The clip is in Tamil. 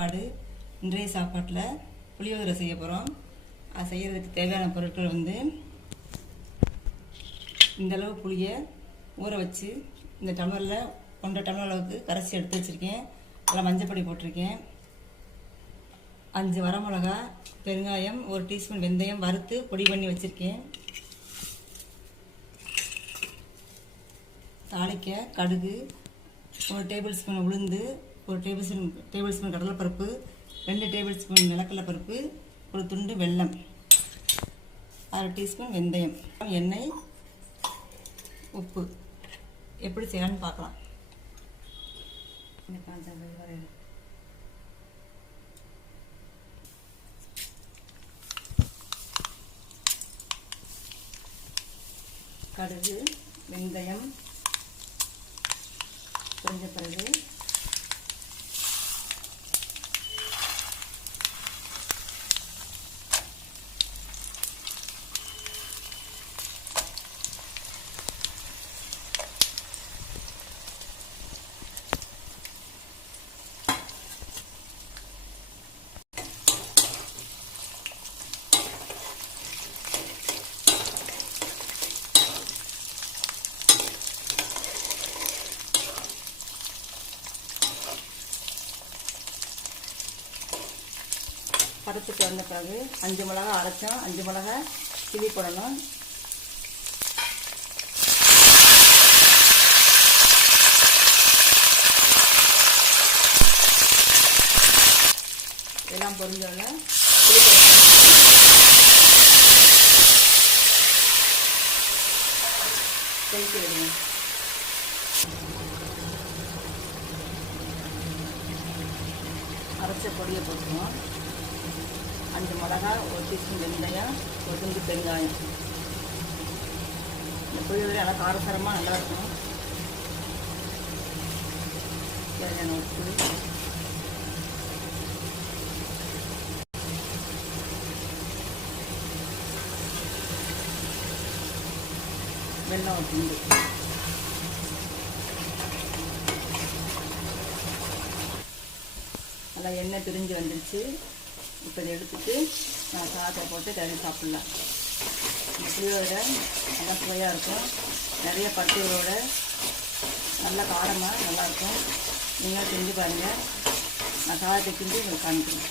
சாப்பாடு. இன்றைய சாப்பாட்டில் புளியோதரை செய்ய போகிறோம். அது செய்கிறதுக்கு தேவையான பொருட்கள் இந்தளவு புளியை ஊற வச்சு இந்த டம்ளரில் 1.5 டம்ளர் அளவுக்கு கரைச்சி எடுத்து வச்சுருக்கேன். அதில் மஞ்சப்பொடி போட்டிருக்கேன். 5 வரமிளகா, பெருங்காயம், 1 டீஸ்பூன் வெந்தயம் வறுத்து பொடி பண்ணி வச்சுருக்கேன். தாளிக்க கடுகு, 1 டேபிள் ஸ்பூன் உளுந்து, 1 டேபிள் ஸ்பூன் கடலைப்பருப்பு, 2 டேபிள் ஸ்பூன் நிலக்கடலை பருப்பு, 1 துண்டு வெல்லம், 1/2 டீஸ்பூன் வெந்தயம், எண்ணெய், உப்பு. எப்படி செய்யலான்னு பார்க்கலாம். கடுகு, வெந்தயம் பொரிஞ்ச பிறகு பருத்துட்டு வந்த பிறகு 5 மிளகா அரைச்சோம். 5 மிளகா கிள்ளி போடணும். எல்லாம் பொரிஞ்சோடனே கொதிக்க விடுங்க. அரைச்ச பொடியை போட்டுருவோம். 5 மிளகா, 1 டீஸ்பூன் வெந்தயம், 1 துண்டு பெருங்காயம். இந்த புளியோதரை நல்லா காரசாரமாக நல்லாயிருக்கும். தேவையான உப்பு, வெல்லம் 1 துண்டு. நல்லா எண்ணெய் பிரிஞ்சு வந்துருச்சு. இப்போ இதை எடுத்துட்டு நான் சாதத்தை போட்டு கறி சாப்பிட்லாம். இந்த புளியோதரை நல்லா சுவையாக இருக்கும். நிறைய பருப்புகளோட நல்ல காரமாக நல்லாயிருக்கும். நீங்களும் செஞ்சு பாருங்கள். நான் சாதத்தை கிண்டி உங்களுக்கு காமிக்கிறேன்.